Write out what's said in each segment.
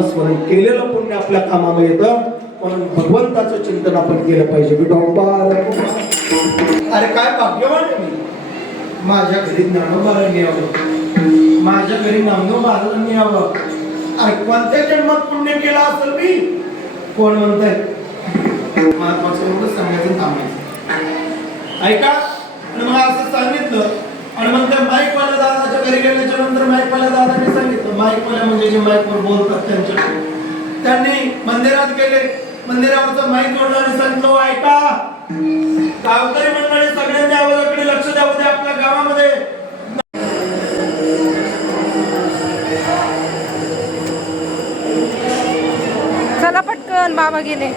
नामस्मरण केलेलं पुण्य आपल्या कामामध्ये येतं. म्हणून भगवंताचं चिंतन आपण केलं पाहिजे. अरे काय भाग्यवान मी. माझ्या घरी ज्ञानोबारांनी यावं. माझ्या घरी नामदेव महाराजांनी यावं. अरे कोणत्या जन्मात पुण्य केलं असेल मी? कोण म्हणताय? महात्माचं एवढं सांगायचं थांबायचं ऐका आणि मला असं सांगितलं. आणि मग त्या माईक वाल्या दादाच्या घरी गेल्याच्यानंतर माईक वाल्या दादाने सांगितलं माईक म्हणजे जे माईकवर बोलतात त्यांच्या त्यांनी मंदिरात गेले. मंदिरावर माईक जोडलं आणि सांगितलं ऐका गावकरी मंडळी सगळ्यांनी आवाजाकडे लक्ष द्यावं द्या आपल्या गावामध्ये. चला पटकन बाबा गेले.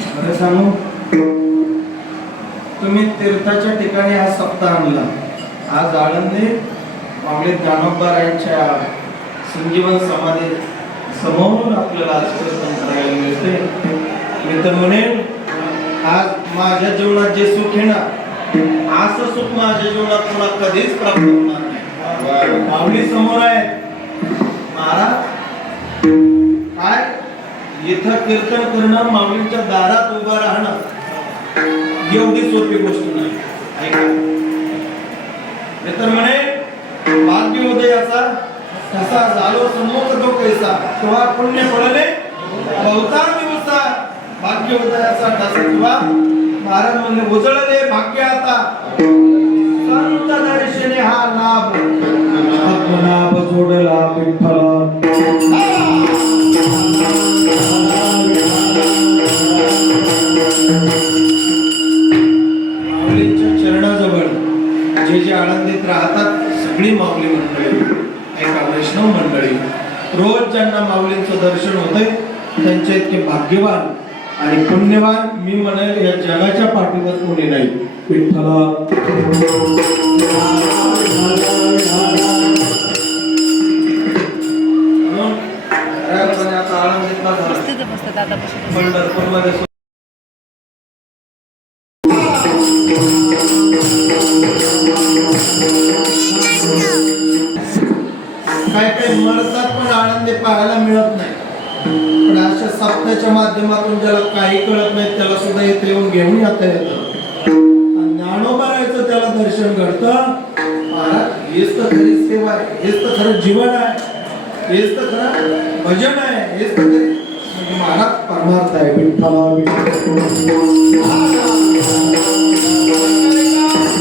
सांगू? तुम्ही तीर्थाच्या ठिकाणी हा सप्ताह आणला. आज आळंदी मामले ज्ञानोबारायांच्या संजीवन समाधी समोरून आपल्याला आज प्रसन्न करायला मिळते. मी तर म्हणेन आज माझ्या जीवनात जे सुख आहे ना असं सुख माझ्या जीवनात मला कधीच प्राप्त होणार नाही. माऊली समोर आहे महाराज काय? इथं कीर्तन करणं माऊलींच्या दारात उभं राहणं एवढी सोपी गोष्ट नाही. ऐका. तर म्हणे भाग्य उदयाचा कसा झालो सम्मुख तो कैसा किंवा पुण्य पडले बहुता दिवसा भाग्य उदयाचा ठसा किंवा महाराज म्हणले उजळले भाग्य आता. संत दर्शने हा लाभ. जोडला विठ्ठला. आनंदित राहतात सगळी माऊली मंडळी. ऐका वैष्णव मंडळी. रोज ज्यांना माऊलींचं दर्शन होतंय त्यांचे इतके भाग्यवान आणि पुण्यवान मी म्हणेल या जगाच्या पाठीवर कोणी नाही. विठ्ठला. म्हणून परमार्थ आहे. विठ्ठला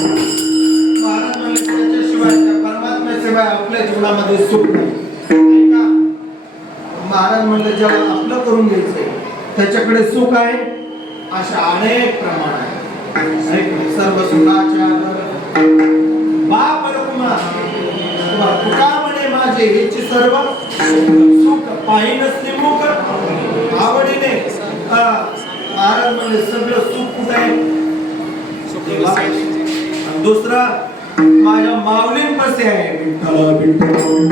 महाराज म्हणले परमात्म्याशिवाय आपल्या जीवनामध्ये सुख नाही ऐका महाराज म्हणले ज्याला आपलं करून घ्यायचंय त्याच्याकडे सुख आहे अशा अनेक प्रमाण आहे ऐका, सर्व सुखाच्या बाप रकुमा तुका म्हणे माझे हेची सर्व सुख पायी नसते मुख आवडीने महाराज सगळं सुख कुठे आहे? दुसरा माझ्या माऊलीन कसे आहे विठ्ठल विठ्ठल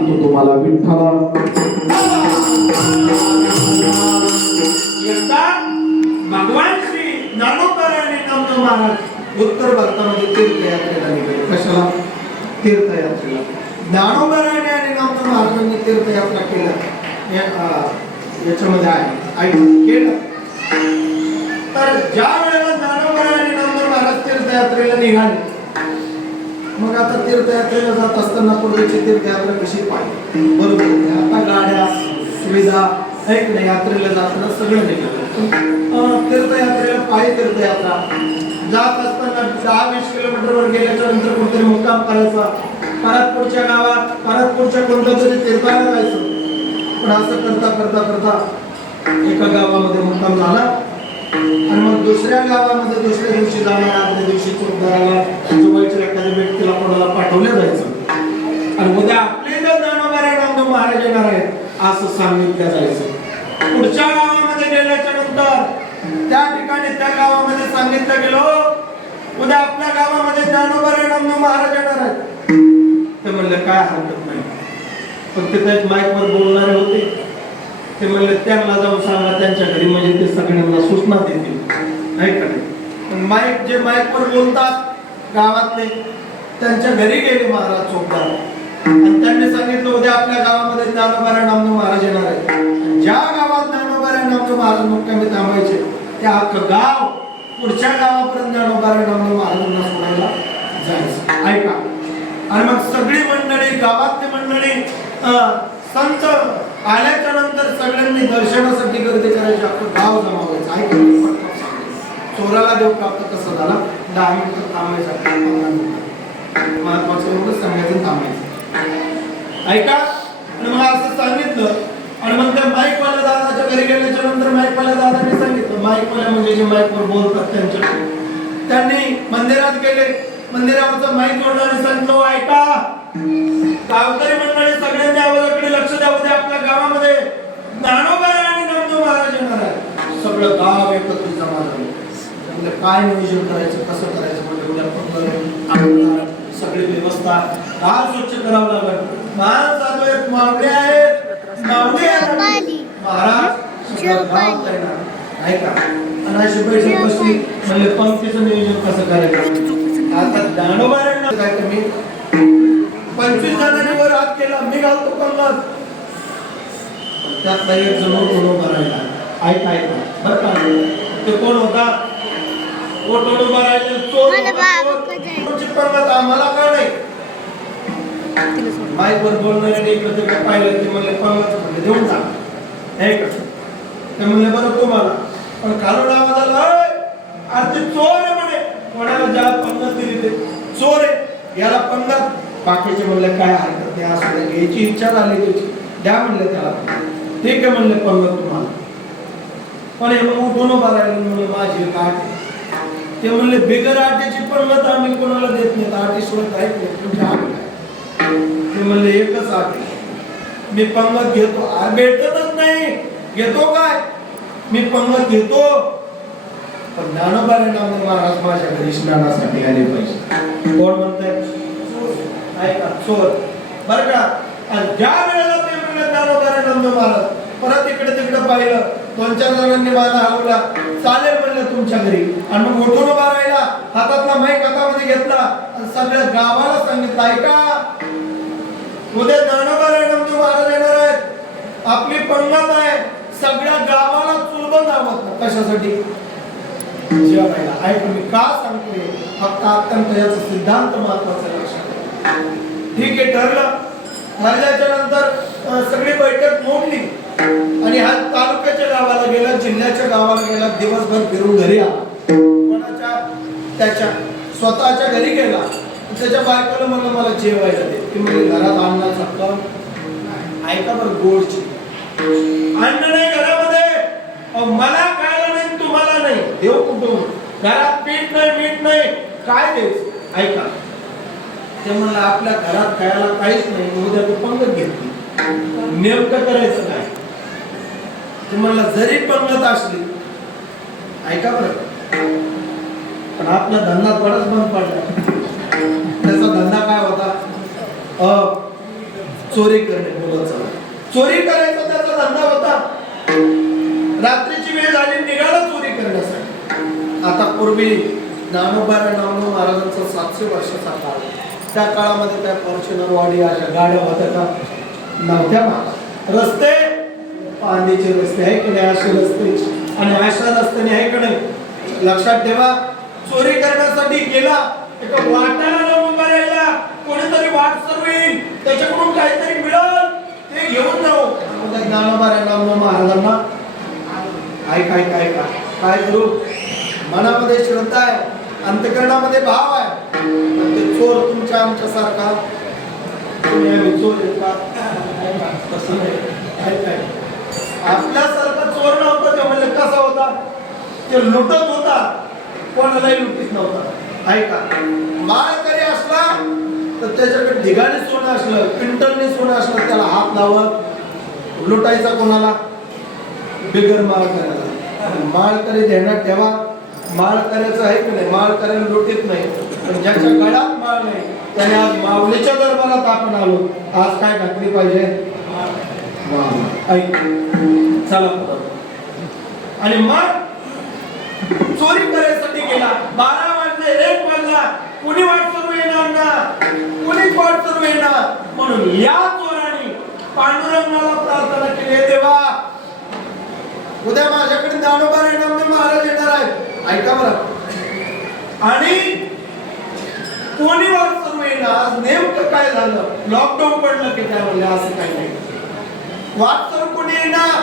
सांगतो तुम्हाला विठ्ठला. भगवान श्री महाराज उत्तर भारतामध्ये तीर्थयात्रेला निघाले. कशाला? तीर्थयात्रेला. ज्ञानोबरायाने आणि नामदेव महाराजांनी तीर्थयात्रा अं, याच्यामध्ये आहे. ऐक केलं तर ज्या वेळेला ज्ञानोबराय आणि नामदेव महाराज तीर्थयात्रेला निघाले मग आता तीर्थयात्रेला जात असताना पूर्वीची तीर्थयात्रा कशी पाहिजे बरोबर आता गाड्या सुविधा ऐक नाही? यात्रेला जाताना सगळं निघालं. तीर्थयात्रेला पायी तीर्थयात्रा. जात असताना दहा वीस किलोमीटरवर गेल्याच्यानंतर कुठेतरी मुक्काम करायचा. परत पुढच्या गावात परत पुढच्या कोणत्या तरी तीर्थाला जायचं. पण असं करता करता करता एका गावामध्ये मुक्काम झाला. आणि मग दुसऱ्या गावामध्ये दुसऱ्या दिवशी जाणार आदल्या दिवशी चोरदाराला जवळच्या एखाद्या व्यक्तीला कोणाला पाठवलं जायचं. आणि उद्या आपले जर ज्ञानोबाऱ्या नामदेव महाराज येणार आहेत असं सांगितलं जायचं. पुढच्या गावामध्ये गेल्याच्यानंतर त्या ठिकाणी त्या गावामध्ये सांगितलं गेलो उद्या आपल्या गावामध्ये ज्ञानोबाऱ्या नामदेव महाराज येणार आहेत. ते म्हणलं काय हरकत नाही. पण तिथे एक माईकवर बोलणारे होते. ते म्हणले त्यांना जाऊन सांगा त्यांच्या घरी म्हणजे ते सगळ्यांना सूचना देतील. नाही का? पण माईक जे माईकवर बोलतात गावातले त्यांच्या घरी गेले महाराज चोपदार आणि त्यांनी सांगितलं उद्या आपल्या गावामध्ये ज्ञानोबाऱ्या नामदेव महाराज येणार आहे ज्या गावात ज्ञानोबाऱ्या नामदेव महाराज मुक्कामी थांबायचे त्या अख्खं गाव पुढच्या गावापर्यंत ज्ञानोबाऱ्या नामदेव महाराजांना सोडायला जायचं. ऐका. आणि मग सगळी मंडळी गावातली मंडळी संत आल्याच्यानंतर सगळ्यांनी दर्शनासाठी गर्दी करायची आपलं गाव जमावायचं ऐका चोराला देव प्राप्त कसं झाला? दहा मिनिटं थांबायचं पंधरा मिनिटं. महत्वाचं एवढं सांगायचं थांबायचं. ऐका आणि मला असं सांगितलं आणि मग त्या माईकवाल्या दादाच्या घरी गेल्याच्यानंतर माईकवाल्या दादाने सांगितलं माईकवाल्या म्हणजे जे माईकवर बोलतात त्यांच्या त्यांनी मंदिरात गेले मंदिरावरचं माईक जोडला आणि सांगितलं ऐका गावकरी मंडळी सगळ्यांनी आवाजाकडे लक्ष द्यावं द्या आपल्या गावामध्ये ज्ञानोबा आणि नामदेव महाराज येणार आहे सगळं गाव एकत्रित जमा झालं काय नियोजन करायचं कसं करायचं म्हणजे उद्या फक्त सगळी व्यवस्था गाव स्वच्छ करावं लागेल. महाराज चालू आहेत मावळे आहेत मावळे आहेत. महाराज गाव आहे का? आणि अशी बैठक बसली. म्हणजे पंक्तीचं नियोजन कसं करायचं? आता ज्ञानोबाऱ्यांना काय कमी? पंचवीस जणांनी वर हात केला मी घालतो पन्नास. त्यात एक जण कोण राहिला? ऐक ऐक. बर का? ते कोण होता? कोण उभा राहिले? चोर पन्नास? आम्हाला का नाही? तिला सोड. माईक वर बोलणारे इकडे तिकडे पाहिलं ते म्हणले पन्नास म्हणले देऊन टाक हे का ते म्हणले बरं तुम्हाला पण खालून आवाज आला "ओय, अरे ते चोर आहे म्हणे. कोणाला ज्याला पन्नास दिली ते? चोर आहे. याला पन्नास बाकीचे म्हणले काय हरकत नाही असं नाही घ्यायची इच्छा झाली त्याची. द्या म्हणले त्याला ठीक आहे म्हणले पंगत तुम्हाला. पण हे मग उठून उभा राहिले म्हणले माझी एक ते म्हणले बिगर आटेची पन्नास आम्ही कोणाला देत नाही आठेशिवाय काहीच नाही तुमच्या आठ काय ते म्हणले एकच आठ मी पंगत घेतो. भेटतच नाही. घेतो काय? मी पंगत घेतो. पण ज्ञानोबारे नामदेव महाराज माझ्या घरी स्नानासाठी आले पाहिजे कोण म्हणताय? ऐका चोर. बरं का? आणि ज्या वेळेला ते म्हणले ज्ञानोबारे नामदेव महाराज परत इकडे तिकडे पाहिलं. दोन चार जणांनी माझा हलवला चालेल म्हणलं तुमच्या घरी. आणि मग उठून उभा राहिला. हातातला माईक हातामध्ये घेतला. आणि सगळ्या गावाला सांगितलं ऐका उद्या ज्ञानोबा नामदेव महाराज येणार आहेत. आपली पंगत आहे. सगळ्या गावाला चुलबंद आवत कशासाठी? जेवायला ऐक मी का सांगतोय फक्त अत्यंत याचा सिद्धांत महत्त्वाचा आहे. ठीक आहे ठरलं. ठरल्याच्या नंतर सगळी बैठक मोडली. आणि हा तालुक्याच्या गावाला गेला जिल्ह्याच्या गावाला गेला दिवसभर फिरून घरी आला. कोणाच्या त्याच्या स्वतःच्या घरी गेला. त्याच्या बायकोला म्हणलं मला जेवायला दे. की म्हणजे घरात अन्नाचा कप ऐका बरं गोडची? अन्न नाही घरामध्ये. मला खायला नाही तुम्हाला नाही. देव कुठून घरात पीठ नाही मीठ नाही. काय देच ऐका. ते म्हणलं आपल्या घरात खायला काहीच नाही उद्या तू पंगत घेतली. नेमकं करायचं काय? ते म्हणलं जरी पंगत असली ऐका बरं. पण आपला धंदा थोडाच बंद पडला. त्याचा धंदा काय होता? अ चोरी करणे मुलाचा. चोरी करायचा त्याचा धंदा होता. रात्रीची वेळ झाली निघाला चोरी करण्यासाठी. आता पूर्वी ज्ञानोबा ज्ञानोबा महाराजांचा सातशे वर्षाचा काळ त्या काळामध्ये त्या फॉर्च्युनर वाडी अशा गाड्या होत्या का? नव्हत्या ना रस्ते? पांदीचे रस्ते आहे की नाही? असे रस्ते. आणि अशा रस्त्याने आहे की नाही? लक्षात ठेवा चोरी करण्यासाठी गेला एका वाटाला उभा राहिला कोणीतरी वाट सरवेल त्याच्याकडून काहीतरी मिळेल. ते घेऊन जाऊ. ज्ञानोबा ज्ञानोबा महाराजांना. ऐक ऐक ऐक. काय करू मनामध्ये श्रद्धा आहे. अंतकरणामध्ये भाव आहे. ते चोर तुमच्या आमच्या सारखा तुम्ही आम्ही चोर तसं नाही. आपल्यासारखा चोर नव्हता ते म्हणजे कसा होता? ते लुटत होता कोणालाही लुटीत नव्हता. ऐका माळ करी असला तर त्याच्याकडे ढिगाणी सोनं असलं क्विंटलने सोनं असलं त्याला हात लावत लुटायचा कोणाला? बिगर माळ करायला. माळ करी ध्यानात ठेवा. माळ करायचं आहे की नाही? माळ करायला लुटीत नाही. पण ज्याच्या गळ्यात माळ नाही त्याने आज माऊलीच्या दरबारात आपण आलो. आज काय घातली पाहिजे? ऐक. चला आणि मग चोरी करायसाठी गेला. बारा वाजले एक वाजला. कुणी वाट सुरू येणार ना? कुणीच वाट सुरू येणार? म्हणून या चोराने पांडुरंगाला प्रार्थना केली. देवा उद्या माझ्याकडे दानोबा येणार नाही महाराज येणार आहेत. ऐका बरं. आणि कोणी वाट सर्व आज नेमकं काय झालं? लॉकडाऊन पडलं की काय म्हणलं असं काही नाही. वाट कोणी येणार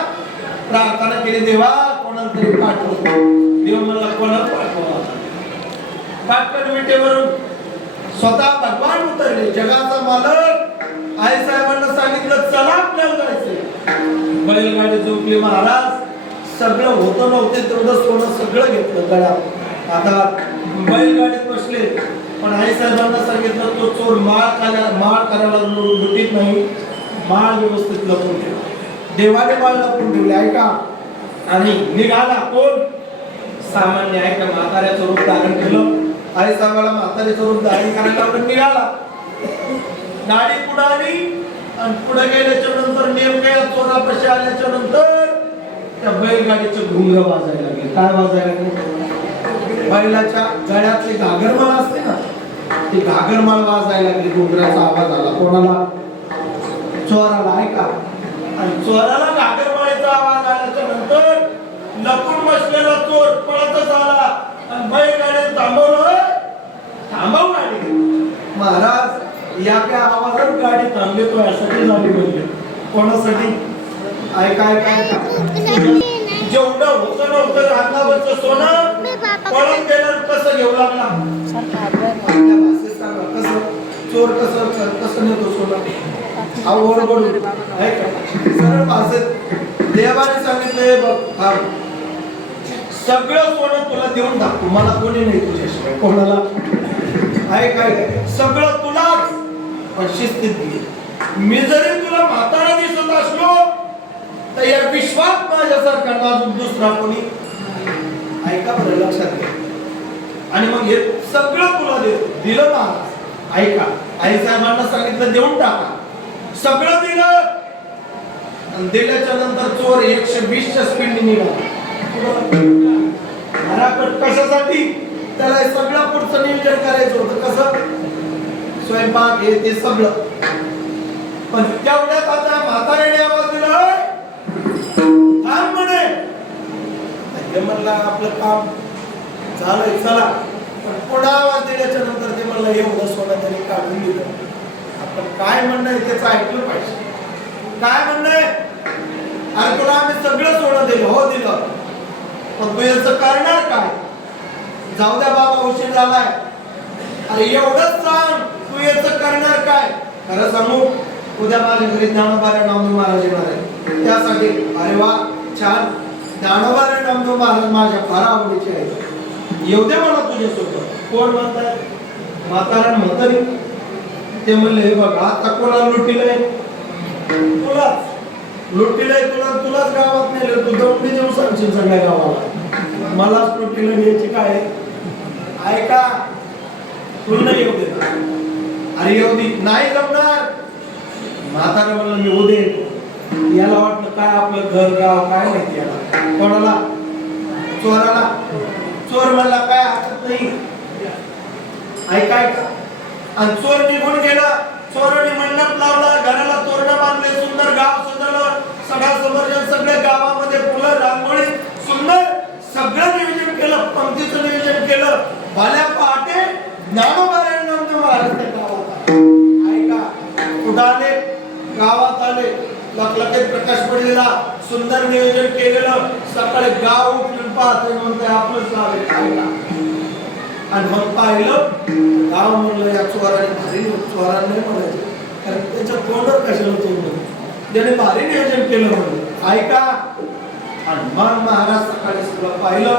प्रार्थना केली देवा कोणाला तरी पाठव. देव म्हणला कोणाला पाठवा पाठवण विटेवरून स्वतः भगवान उतरले. जगाचा मालक. आई साहेबांना सांगितलं चला आपल्याला जायचं बैलगाडी झोपली महाराज. सगळं होतं नव्हते तेवढं सोनं सगळं घेतलं गळ्यात. आता बैलगाडीत बसले पण आई साहेबांना सांगितलं तो चोर माळ करायला माळ करायला लु- लुटीत नाही. माळ व्यवस्थित लपून ठेवा. देवाने माळ लपून ठेवली ऐका आणि निघाला कोण? सामान्य ऐका म्हाताऱ्याचं रूप धारण केलं. आई साहेबाला म्हाताऱ्याचं रूप धारण करायला पण निघाला. गाडी पुढे आली आणि पुढे गेल्याच्यानंतर नेमक्या चोरापाशी आल्याच्यानंतर त्या बैलगाडीचे घुंग वाजायला लागले. काय वाजायला लागले? बैलाच्या गळ्यातली घागरमाळ असते ना ती घागरमाळ वाजायला लागली. घुंगराचा आवाज आला. कोणाला? चोराला ऐका आणि चोराला घागरमाळीचा आवाज आल्याच्यानंतर लपून बसलेला चोर पळतच आला. आणि बैलगाडी थांबवलं. थांबव गाडी महाराज या काय आवाजात गाडी थांबली तो यासाठी झाली म्हणजे कोणासाठी? ऐका ऐका जेवढं होतं नव्हतं अंगावरचं सोनं पळून गेलं कसं घेऊ लागला. कसं चोर कसं कसं नेतो सोनं? आवड बडू ऐका सरळ भाषेत देवाने सांगितलंय बघ. सगळं सोनं तुला देऊन टाकतो मला कोणी नाही तुझ्याशिवाय. कोणाला? ऐक ऐक. सगळं तुलाच. पण शिस्तीत मी जरी तुला म्हातारा दिसत असलो तर या विश्वात माझ्यासारखा अजून दुसरा कोणी ऐका बरं लक्षात घ्या. आणि मग हे सगळं तुला देतो दिलं ना. ऐका. आई साहेबांना सांगितलं देऊन टाका. सगळं दिलं. आणि दिल्याच्या नंतर चोर एकशे वीसच्या स्पीडने निघाला. कशासाठी? त्याला सगळं पुढचं नियोजन करायचं होतं. कसं? स्वयंपाक हे ते सगळं. पण तेवढ्यात आता हे म्हणला आपलं काम झालंय चला. पण पुन्हा आवाज दिल्याच्या नंतर ते म्हणलं एवढं सोनं त्यांनी काढून दिलं. आपण काय म्हणणं आहे त्याचं ऐकलं पाहिजे. काय म्हणणं अरे तुला आम्ही सगळं सोनं दिलं. हो दिलं. पण तू याचं करणार काय? जाऊ द्या बाबा उशीर झालाय. अरे एवढंच सांग तू याचं करणार काय? खरं सांगू उद्या माझ्या घरी ज्ञानोबाऱ्या नामदेव महाराज येणार आहे त्यासाठी अरे वा छान. ज्ञानोबाऱ्या डमतो महाराज माझ्या फार आवडीचे आहेत. येऊ दे मला तुझ्यासोबत. कोण म्हणताय? म्हातारा म्हातारी ते म्हणले हे बघ आता कोणाला लुटीलंय? तुलाच. लुटीलंय तुला तुलाच गावात नेलं तू दौंडी देऊन सांगशील सगळ्या गावाला. मलाच लुटीला घ्यायची काय ऐका तुला नाही येऊ दे. अरे येऊ दे नाही जमणार. म्हातारा म्हणलं मी उद्या येतो याला वाटलं काय आपलं घर गाव काय माहिती याला कोणाला? चोराला. चोर म्हणला काय हरकत नाही. ऐकाय ऐका आणि चोर निघून गेला. चोराने मंडप लावला. घराला तोरण बांधले. सुंदर गाव सजवलं. सगळ्या समोरच्या सगळ्या गावामध्ये फुलं रांगोळी सुंदर सगळं नियोजन केलं. पंक्तीचं नियोजन केलं. भल्या पहाटे ज्ञानोबारायण महाराज त्या गावात ऐका कुठं आले गावात आले. लखलखीत प्रकाश पडलेला सुंदर नियोजन केलेलं सकाळी गाव उठून पाहते म्हणते आपलंच गाव आणि मग पाहिलं गाव म्हणलं या चोराने भारी नियो- चोराने नाही म्हणायचं. कारण त्याच्या तोंडावर कशाला तोंड त्याने भारी नियोजन केलं म्हणून. ऐका. आणि मग महाराज सकाळी सगळं पाहिलं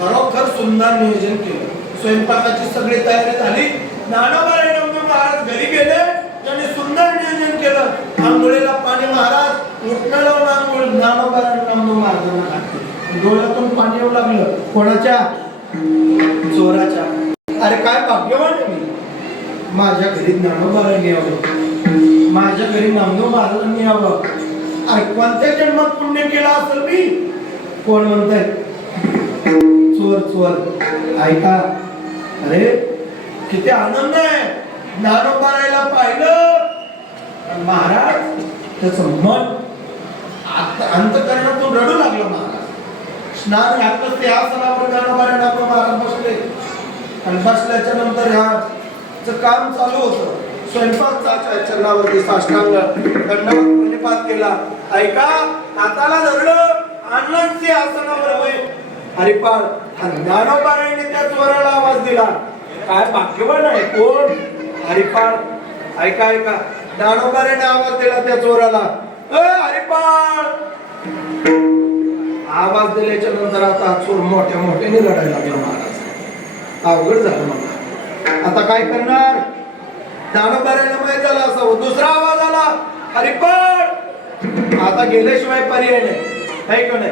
खरोखर सुंदर नियोजन केलं. स्वयंपाकाची सगळी तयारी झाली. ज्ञानोबा महाराज घरी गेले. त्यांनी सुंदर नियोजन केलं. आंघोळीला पाणी महाराज उठणं लावून आंघोळ महाराजांना डोळ्यातून पाणी येऊ लागलं. कोणाच्या? चोराच्या अरे काय भाग्यवान मी. माझ्या घरी ज्ञानोबारांनी यावं. माझ्या घरी नामदेव महाराजांनी यावं. अरे कोणत्या जन्मात पुण्य केलं असेल मी. कोण म्हणताय? चोर चोर. ऐका. अरे किती आनंद आहे. ज्ञानोबारायला पाहिलं. आणि महाराज त्याच मन आत- अंतकरणातून रडू लागलं महाराज. स्नान घातलं ते आसनावर ज्ञानोबाऱ्या डॉक्टर महाराज बसले. आणि बसल्याच्या नंतर ह्याचं काम चालू होतं. स्वयंपाक चरणावरती साष्टांग दंडावर प्रणिपात म्हणजे केला. ऐका हाताला धरलं आणलं आसनावर वय हरिपाळ आणि ज्ञानोबारायने त्या स्वराला आवाज दिला. काय भाग्यवान आहे कोण? हरिपाळ ऐका ऐका. दानोबाने आवाज दिला त्या चोराला. हरिपाळ! आवाज दिल्याच्या नंतर आता चोर मोठ्या मोठ्याने लढायला लागला महाराज अवघड झालं मला. आता काय करणार? दानोबाऱ्याला माहीत झालं असावं. दुसरा आवाज आला. हरिपाळ! आता गेल्याशिवाय पर्याय नाही. का नाही?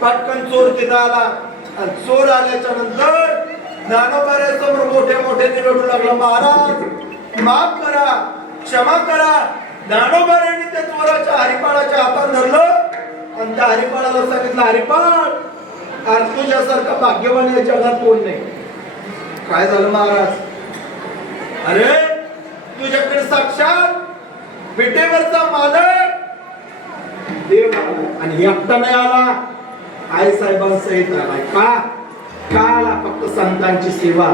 पटकन चोर तिथं आला. आणि चोर आल्याच्यानंतर ज्ञानोबाऱ्यासमोर मोठे मोठे निवडू लागला महाराज. माफ करा क्षमा करा. ज्ञानोबाऱ्याने त्या चोराच्या हरिपाळाच्या हातात धरलं आणि त्या हरिपाळाला सांगितलं हरिपाळ आज तुझ्यासारखा भाग्यवान या जगात कोण नाही? काय झालं महाराज? अरे तुझ्याकडे साक्षात विटेवरचा मालक. देव आणि एकटा नाही आला. आई साहेबांसहित आलाय. का? का आला फक्त संतांची सेवा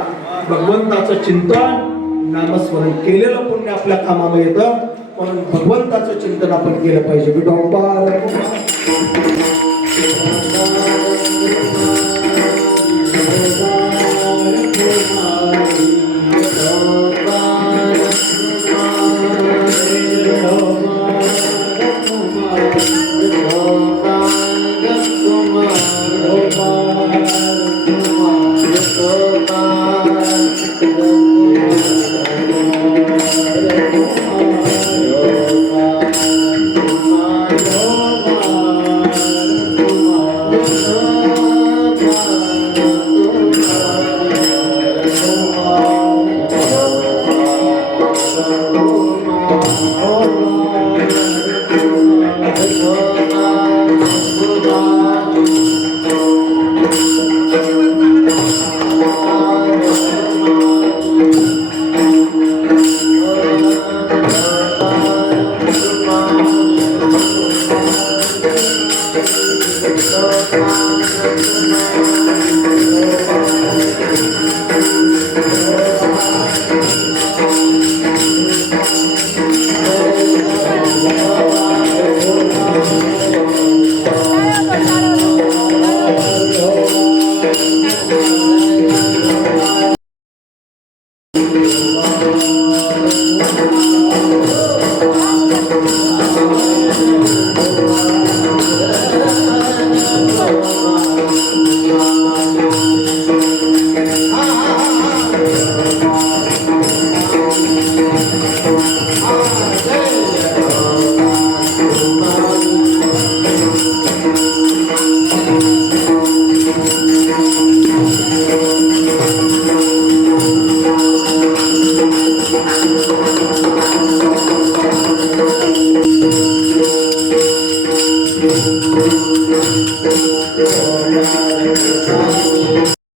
भगवंताचं चिंतन नामस्मरण केलेलं पुण्य आपल्या कामामध्ये येतं. म्हणून भगवंताचं चिंतन आपण केलं पाहिजे. विठोबा Oh,